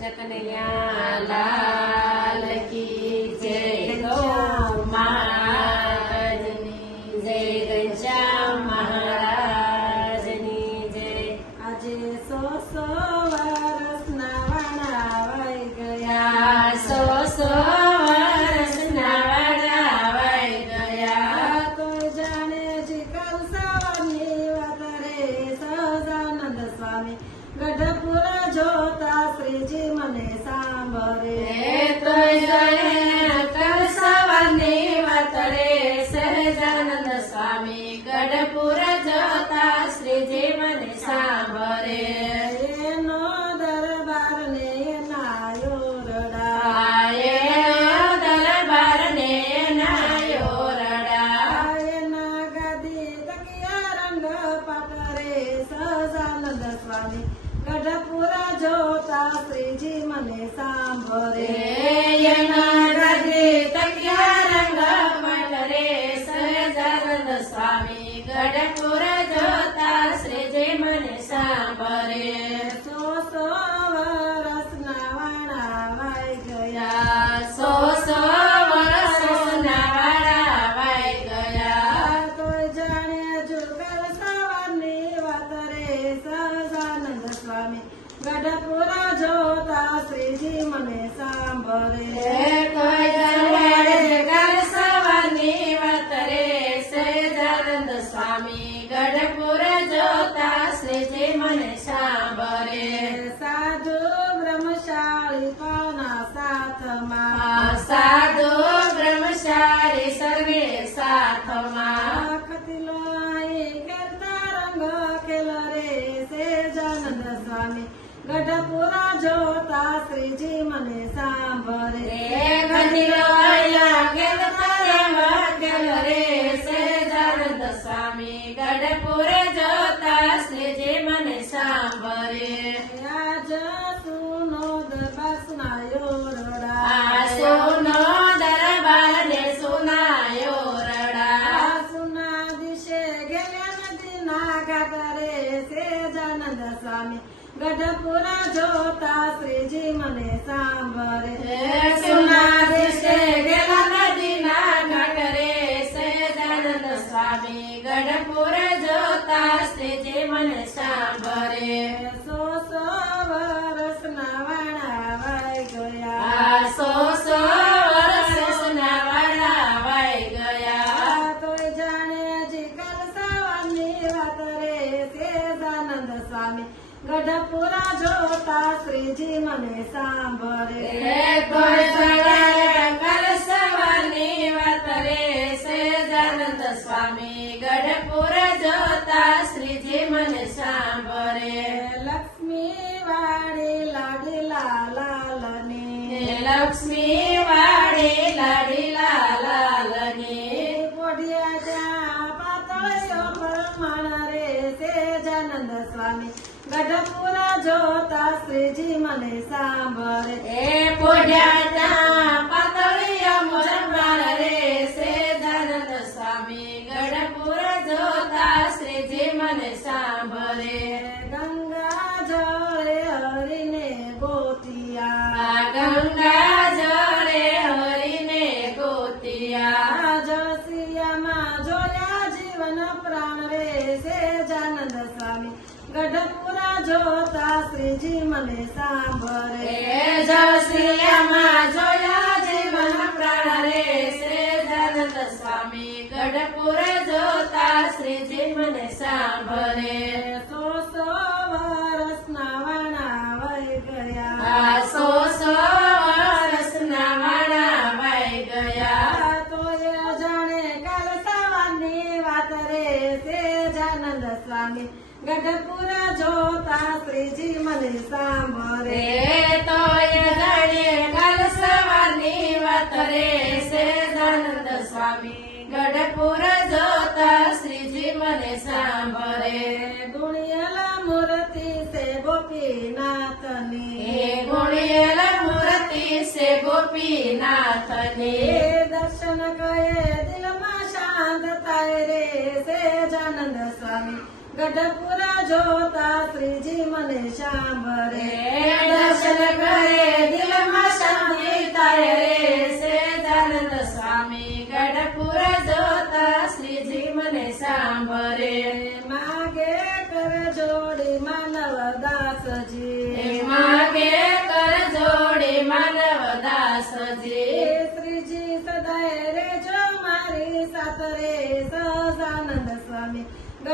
કૃષ્ણ કનૈયા લાલ કી જય ગૌ મહારાજની જય ઘનશ્યામ મહારાજની જય આજે 100 વર્ષના વાણા વાઈ ગયા સો વર્ષના વાડા વાઈ ગયા તો જાણે જીકર સવારની વાત રે સહજાનંદ સ્વામી ગઢપુરા જોતા શ્રીજી મને સાંભળે તો કર સવારની વાત રે સહજાનંદ સ્વામી ગઢપુર જોતા શ્રીજી મને સાંભળે એનો દરબાર ને નાયો રડા દરબાર ને નાયો રડા એના ગાદી તકિયા રંગ પાટરે સહજાનંદ સ્વામી ગઢપુરા જોતા શ્રીજી મને સાંભળે સ્વામી ગઢપુર જોતા શ્રીજી મને સાંભળે 100 વર્ષના વાણા વાઈ ગયા સો વર્ષના વાડા વાઈ ગયા તો જાણે જુગર સવારની વાત રે સહજાનંદ સ્વામી ગઢપુરા જોતા શ્રીજી મને સાંભળે કોઈ જવાડે કર સવારની વાત રે સહજાનંદ સ્વામી ગઢપુર જોતા શ્રીજી મને સાંભળે સાધુ બ્રહ્મશાળી પાના સાથમાં સાધુ બ્રહ્મચારી સર્વે સાથમાં ખતીલો આઈ કરતા રંગ ખેલ રે સહજાનંદ સ્વામી ગઢપુરા જોતા શ્રીજી મને સાંભળે ખંડીલો આયા કેલ રે સહજાનંદ સ્વામી ગઢપુર જોતા શ્રીજી મને સાંભળે આજ સુનો દરબાર સુનાયો રડા સોનો દરબાર ને સુનાયો રડા સુના દિશે ગેલ્યા નદીના ઘાટ રે સહજાનંદ સ્વામી ગઢપુરા જોતા શ્રીજી મને સાંભળે સુના દેશે ગેલા નદીના ઘાટ રે સહજાનંદ સ્વામી ગઢપુર જોતા શ્રીજી મને સાંભળે 100 વર્ષના વાણા વાઈ ગયા સો વર્ષના વાડા વાઈ ગયા તોય જાણે જીકર સવારની વાત રે સહજાનંદ સ્વામી ગઢપુરા જોતા શ્રીજી મને સાંભળે કોઈ કર સવારની વાત રે સહજાનંદ સ્વામી ગઢપુર જોતા શ્રીજી મને સાંભળે લક્ષ્મી વાડી લાડીલા લાલની લક્ષ્મી વાડી લાડીલા લાલની પોઢિયા ત્યાં પાતળિયો પરમાણ રે સહજાનંદ સ્વામી ગઢપુરા જોતા શ્રીજી મને સાંભળે પોઢ્યા પાતળિયા મોરબાર રે સહજાનંદ સ્વામી ગઢપુર જોતા શ્રીજી મને સાંભળે ગંગા જળે હરીને ગોતિયા ગંગા જળે હરીને ગોતિયા જળસિયામાં જોયા જીવન પ્રાણ રે સહજાનંદ સ્વામી ગઢપુરા જોતા શ્રીજી મને સાંભળે જળશ્રીયામાં જોયા જીવન પ્રાણ રે સહજાનંદ સ્વામી ગઢપુર જોતા શ્રીજી મને સાંભળે 100 વર્ષના વાણા વાઈ ગયા સો વર્ષના વાડા વાઈ ગયા તોય જાણે કાલ સવારની વાત રે સહજાનંદ સ્વામી ગઢપુરા જોતા શ્રીજી મને સાંભળે તોય જાણે કાલ સવારની વાત રે સહજાનંદ સ્વામી ગઢપુર જોતા શ્રીજી મને સાંભળે ગુણિયલા મૂર્તિ સે ગોપીનાથની ગુણિયલ મૂર્તિ સે ગોપીનાથની દર્શન કહે દિલમાં શાંત થાય રે સહજાનંદ સ્વામી ગઢપુરા જોતા શ્રીજી મને સાંભળે દર્શન કરે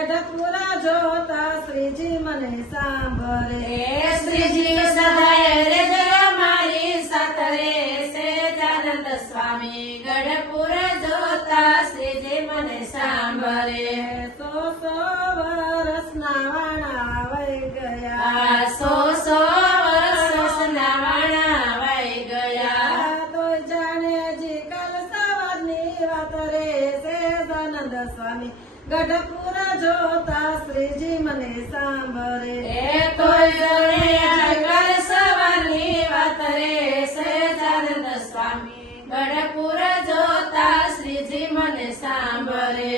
ગઢપુરા જોતા શ્રીજી મને સાંભળે હે શ્રીજી સદાય રેજો મારી સાથ રે સહજાનંદ સ્વામી ગઢપુર જોતા શ્રીજી મને સાંભળે સો વર્ષના વાણા વહી ગયા આ સો વર્ષના વાણા વાઈ ગયા તો જાણે જી કાલ સવારની વાત રે સહજાનંદ સ્વામી ગઢપુરા જોતા શ્રીજી મને સાંભળે એ તો જળ સવારની વાત રે સહજાનંદ સ્વામી ગઢપુર જોતા શ્રીજી મને સાંભળે